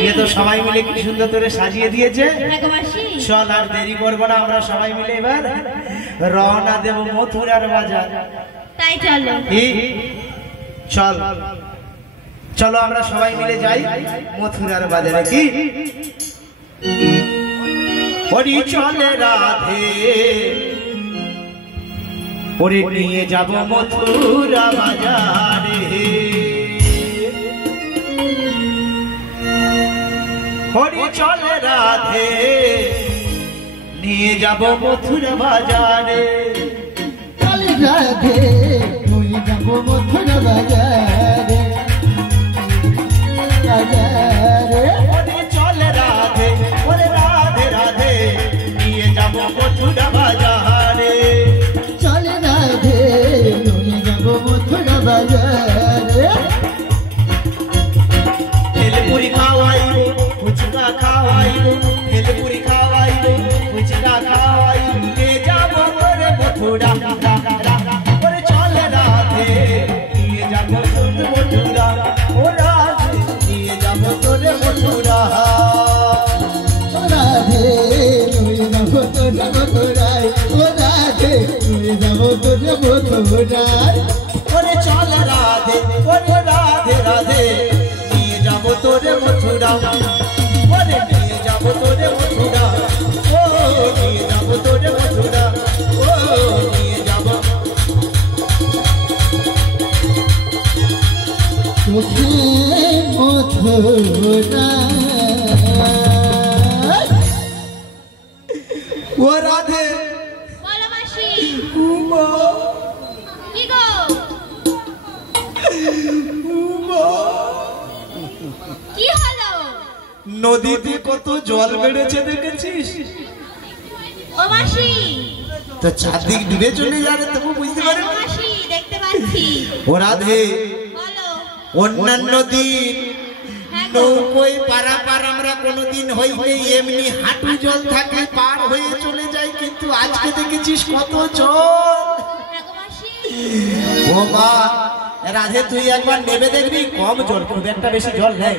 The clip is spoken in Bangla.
ये तो सबाई मिले कि सुंदर तोरे साजिए दिएছে चल আর দেরি করব না আমরা সবাই মিলে এবার রওনা দেব মথুরার বাজার তাই চলো চল চলো আমরা সবাই মিলে যাই মথুরার বাজারে কি ওরে চলে রাধে ওরে নিয়ে যাব মথুরা বাজারে হরি চলে রাধে নিয়ে যাব মথুরা বাজারে চলে রাধে নিয়ে যাব মথুরা বাজারে বাজারে হরি চলে রাধে ওরে রাধে রাধে নিয়ে যাব মথুরা বাজারে চলে রাধে নিয়ে যাব মথুরা বাজারে তেলপুরি খাওয়াইবো ফুচকা খাওয়াইবো তেলপুরি খাওয়াইবো ফুচকা খাওয়াইবো নিয়ে যাব ওরে মথুরা ওরে চলে রাধে নিয়ে যাব তোরে মথুরা ও রাধে নিয়ে যাব তোরে মথুরা রাধে নিয়ে যাব তোরে মথুরায় ও রাধে নিয়ে যাব তোরে মথুরায় ওরে চলে রাধে ওরে রাধে রাধে নিয়ে যাব তোরে মথুরা ওরে নিয়ে যাব তোরে মথুরা ও নিয়ে যাব তোরে মথুরা ও নিয়ে যাব তোকে মথুরা ও রাধে বলো মাসি উমা কি গো উমা কি হলো নদীতে কত জল বেড়েছে দেখেছিস ও মাসি তো চারদিক ডুবে চলে যাবে তবু বুঝতে পারে হ্যাঁ, মাসি দেখতে পাচ্ছি ও রাধে বলো অন্যান্য দিন হ্যাঁ গো নৌকোয় পারাপার আমরা কোনোদিন হইতে এমনি হাঁটু জল থাকে পার হয়ে চলে যাই কিন্তু আজকে দেখেছিস কত জল হ্যাঁ গো মাসি ও মা রাধে তুই একবার নেবে দেখবি কম জল খুব একটা বেশি জল নেই